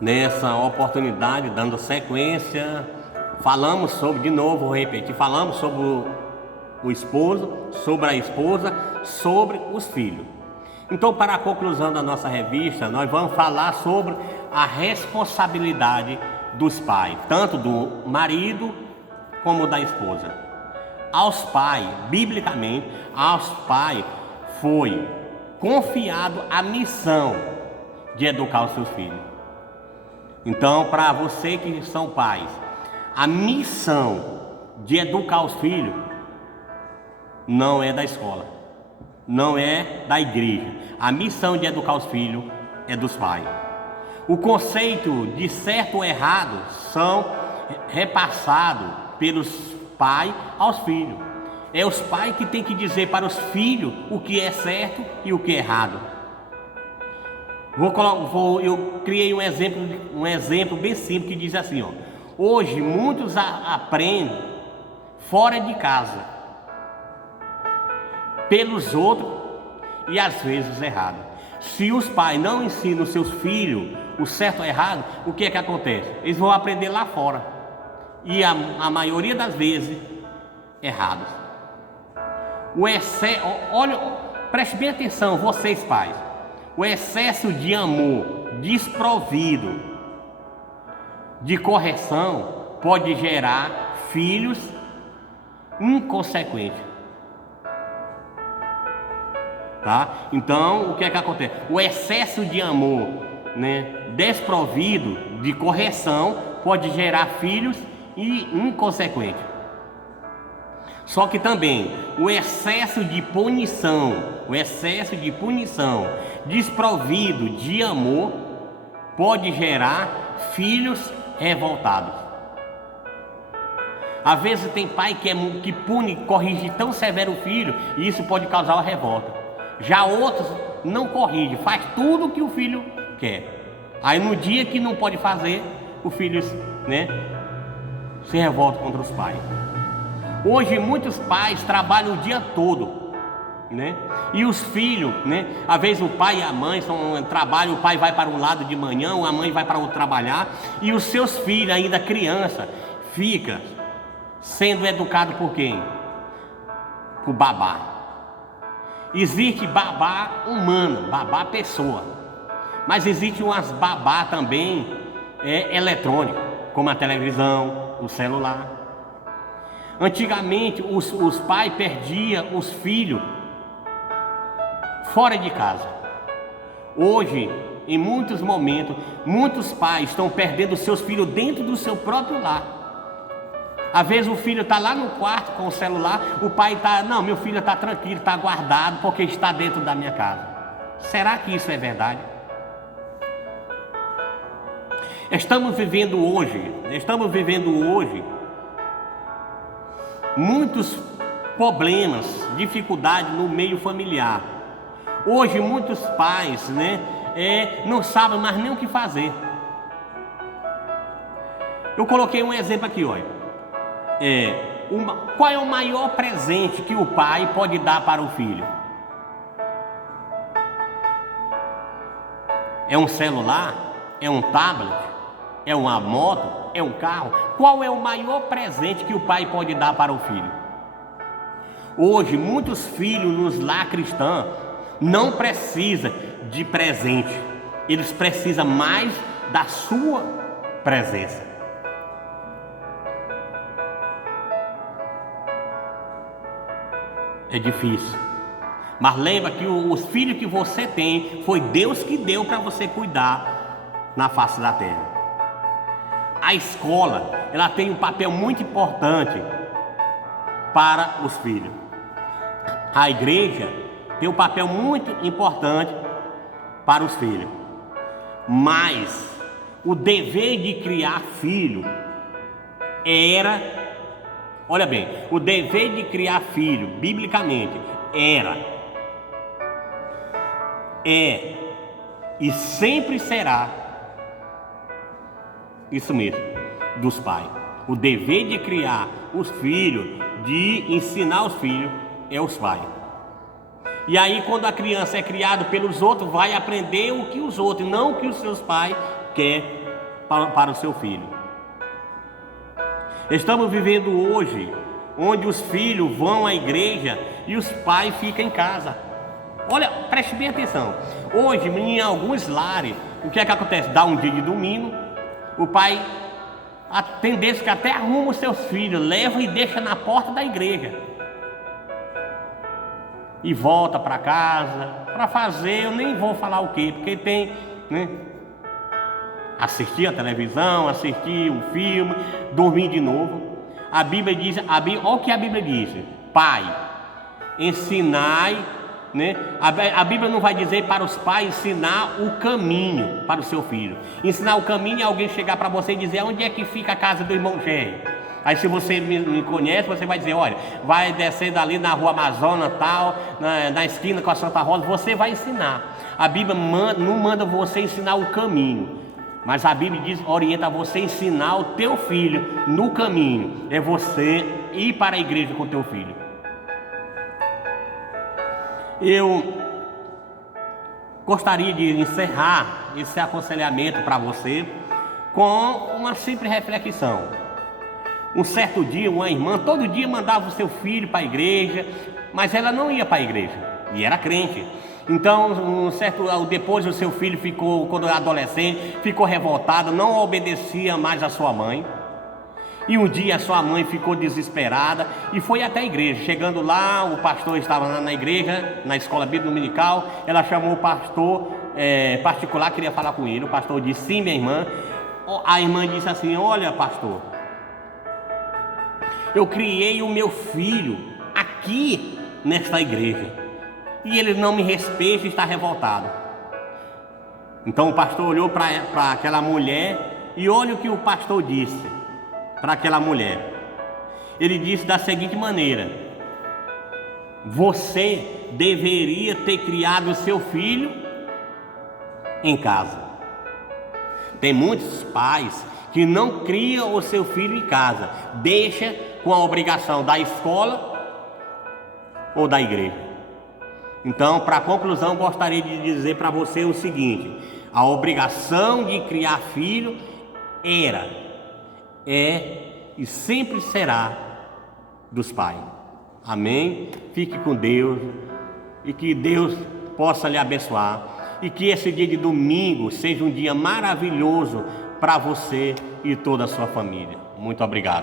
Nessa oportunidade, dando sequência, falamos sobre, de novo, vou repetir, falamos sobre o esposo, sobre a esposa, sobre os filhos. Então, para a conclusão da nossa revista, nós vamos falar sobre a responsabilidade dos pais, tanto do marido como da esposa. Aos pais, biblicamente, aos pais foi confiado a missão de educar os seus filhos. Então, para você que são pais, a missão de educar os filhos não é da escola, não é da igreja. A missão de educar os filhos é dos pais. O conceito de certo ou errado são repassados pelos pais aos filhos. É os pais que têm que dizer para os filhos o que é certo e o que é errado. Eu criei um exemplo bem simples que diz assim, ó. Hoje muitos aprendem fora de casa, pelos outros e às vezes errado. Se os pais não ensinam seus filhos o certo ou errado, o que é que acontece? Eles vão aprender lá fora e a maioria das vezes errados. Olha, preste bem atenção, vocês pais. O excesso de amor desprovido de correção pode gerar filhos inconsequentes. Tá? Então, o que é que acontece? O excesso de amor, desprovido de correção pode gerar filhos inconsequentes. Só que também o excesso de punição desprovido de amor pode gerar filhos revoltados. Às vezes tem pai que pune, corrige tão severo o filho, e isso pode causar uma revolta. Já outros não corrige, faz tudo o que o filho quer. Aí no dia que não pode fazer, o filho se revolta contra os pais. Hoje muitos pais trabalham o dia todo, e os filhos, às vezes o pai e a mãe trabalham, o pai vai para um lado de manhã, a mãe vai para outro trabalhar, e os seus filhos, ainda criança, fica sendo educado por quem? Por babá. Existe babá humana, babá pessoa, mas existe umas babá também eletrônica, como a televisão, o celular. Antigamente os pais perdiam os filhos fora de casa. Hoje, em muitos momentos, muitos pais estão perdendo seus filhos dentro do seu próprio lar. Às vezes o filho está lá no quarto com o celular, o pai está, não, meu filho está tranquilo, está guardado porque está dentro da minha casa. Será que isso é verdade? Estamos vivendo hoje muitos problemas, dificuldades no meio familiar. Hoje muitos pais não sabem mais nem o que fazer. Eu coloquei um exemplo aqui, olha. Qual é o maior presente que o pai pode dar para o filho? É um celular? É um tablet? É uma moto? É um carro? Qual é o maior presente que o pai pode dar para o filho? Hoje, muitos filhos nos lar cristãos não precisam de presente. Eles precisam mais da sua presença. É difícil. Mas lembra que os filhos que você tem, foi Deus que deu para você cuidar na face da terra. A escola, ela tem um papel muito importante para os filhos. A igreja tem um papel muito importante para os filhos. Mas o dever de criar filho olha bem, o dever de criar filho, biblicamente, e sempre será isso mesmo, dos pais. O dever de criar os filhos, de ensinar os filhos, é os pais. E aí quando a criança é criada pelos outros, vai aprender o que os outros, não o que os seus pais querem para o seu filho. Estamos vivendo hoje onde os filhos vão à igreja e os pais ficam em casa. Olha, preste bem atenção. Hoje, em alguns lares, o que é que acontece? Dá um dia de domingo, o pai, a tendência que até arruma os seus filhos, leva e deixa na porta da igreja. E volta para casa, para fazer, eu nem vou falar o quê, porque tem, né? Assistir a televisão, assistir um filme, dormir de novo. A Bíblia diz, olha o que a Bíblia diz: pai, ensinai, né? A Bíblia não vai dizer para os pais ensinar o caminho para o seu filho. Ensinar o caminho é alguém chegar para você e dizer onde é que fica a casa do irmão Gé. Aí se você me conhece, você vai dizer, olha, vai descer dali na rua Amazonas, tal, na esquina com a Santa Rosa, você vai ensinar. A Bíblia não manda você ensinar o caminho, mas a Bíblia diz, orienta você a ensinar o teu filho no caminho. É você ir para a igreja com o teu filho. Eu gostaria de encerrar esse aconselhamento para você com uma simples reflexão. Um certo dia, uma irmã todo dia mandava o seu filho para a igreja, mas ela não ia para a igreja, e era crente. Então, depois o seu filho ficou, quando era adolescente, ficou revoltado, não obedecia mais a sua mãe. E um dia a sua mãe ficou desesperada e foi até a igreja. Chegando lá, o pastor estava lá na igreja, na escola bíblica dominical. Ela chamou o pastor particular, queria falar com ele. O pastor disse, sim, minha irmã. A irmã disse assim, olha, pastor, eu criei o meu filho aqui nesta igreja e ele não me respeita e está revoltado. Então o pastor olhou para aquela mulher e olha o que o pastor disse para aquela mulher. Ele disse da seguinte maneira: você deveria ter criado o seu filho em casa. Tem muitos pais que não criam o seu filho em casa, deixa com a obrigação da escola ou da igreja. Então, para conclusão, gostaria de dizer para você o seguinte: a obrigação de criar filho é e sempre será dos pais. Amém? Fique com Deus e que Deus possa lhe abençoar e que esse dia de domingo seja um dia maravilhoso para você e toda a sua família. Muito obrigado.